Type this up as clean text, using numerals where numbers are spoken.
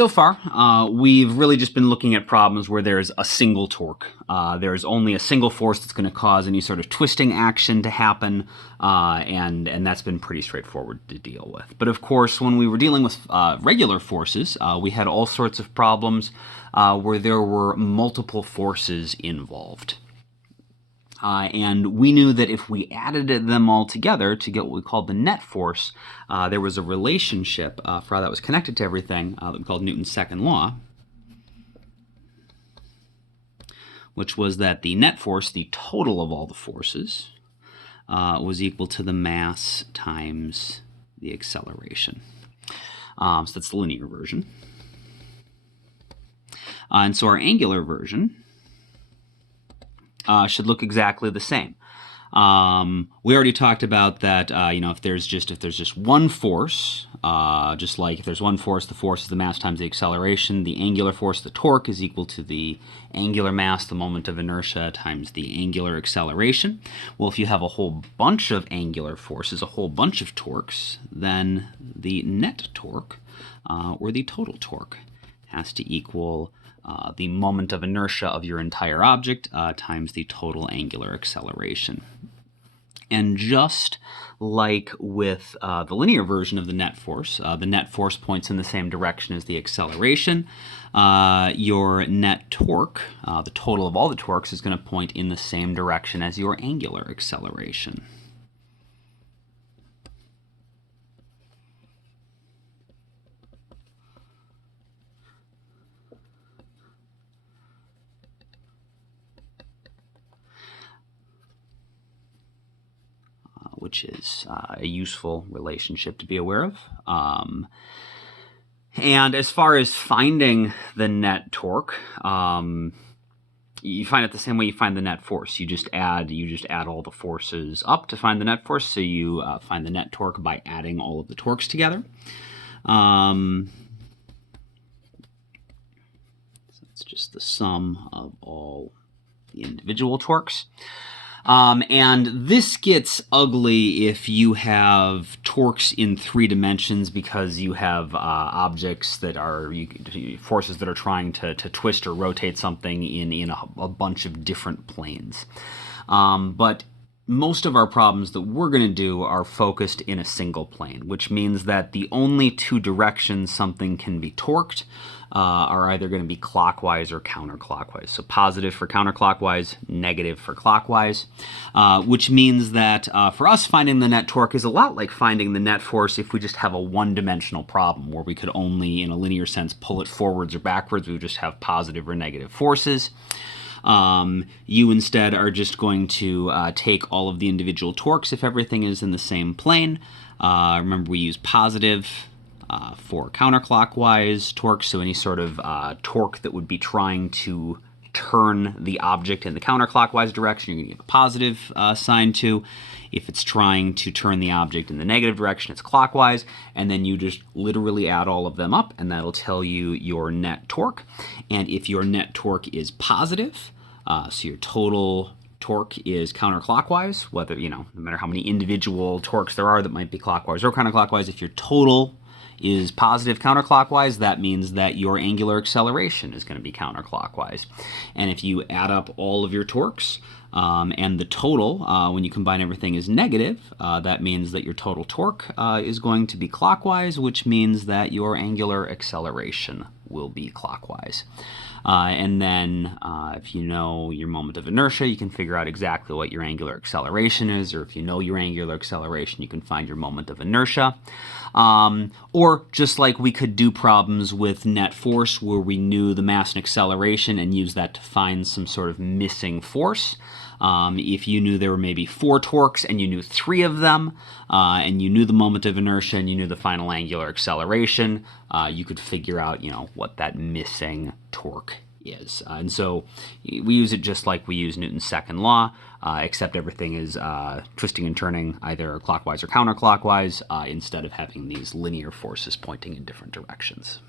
So far, we've really just been looking at problems where there's a single torque. There's only a single force that's going to cause any sort of twisting action to happen, and that's been pretty straightforward to deal with. But of course, when we were dealing with regular forces, we had all sorts of problems where there were multiple forces involved. And we knew that if we added them all together to get what we called the net force, there was a relationship for how that was connected to everything that we called Newton's second law, which was that the net force, the total of all the forces, was equal to the mass times the acceleration. So that's the linear version. And so our angular version should look exactly the same. We already talked about that. If there's just one force, just like if there's one force, the force is the mass times the acceleration. The angular force, the torque, is equal to the angular mass, the moment of inertia, times the angular acceleration. Well, if you have a whole bunch of angular forces, a whole bunch of torques, then the net torque, or the total torque, has to equal the moment of inertia of your entire object times the total angular acceleration. And just like with the linear version of the net force points in the same direction as the acceleration. Your net torque, the total of all the torques, is going to point in the same direction as your angular acceleration. Which is a useful relationship to be aware of. And as far as finding the net torque, you find it the same way you find the net force. You just add all the forces up to find the net force. So you find the net torque by adding all of the torques together. So it's just the sum of all the individual torques. And this gets ugly if you have torques in 3 dimensions, because you have objects that are forces that are trying to twist or rotate something in a bunch of different planes. But most of our problems that we're going to do are focused in a single plane, which means that the only 2 directions something can be torqued are either going to be clockwise or counterclockwise. So positive for counterclockwise, negative for clockwise, which means that for us, finding the net torque is a lot like finding the net force if we just have a one-dimensional problem where we could only, in a linear sense, pull it forwards or backwards. We would just have positive or negative forces. You instead are just going to take all of the individual torques if everything is in the same plane. Remember, we use positive for counterclockwise torque, so any sort of torque that would be trying to turn the object in the counterclockwise direction, you're going to give a positive sign to. If it's trying to turn the object in the negative direction, it's clockwise, and then you just literally add all of them up, and that'll tell you your net torque. And if your net torque is positive, so your total torque is counterclockwise, whether, no matter how many individual torques there are that might be clockwise or counterclockwise, if your total is positive counterclockwise, that means that your angular acceleration is going to be counterclockwise. And if you add up all of your torques and the total, when you combine everything, is negative, that means that your total torque is going to be clockwise, which means that your angular acceleration will be clockwise. And then if you know your moment of inertia, you can figure out exactly what your angular acceleration is, or if you know your angular acceleration, you can find your moment of inertia. Or just like we could do problems with net force where we knew the mass and acceleration and use that to find some sort of missing force. If you knew there were maybe 4 torques and you knew 3 of them, and you knew the moment of inertia and you knew the final angular acceleration, you could figure out, what that missing torque is. And so we use it just like we use Newton's second law, except everything is twisting and turning either clockwise or counterclockwise, instead of having these linear forces pointing in different directions.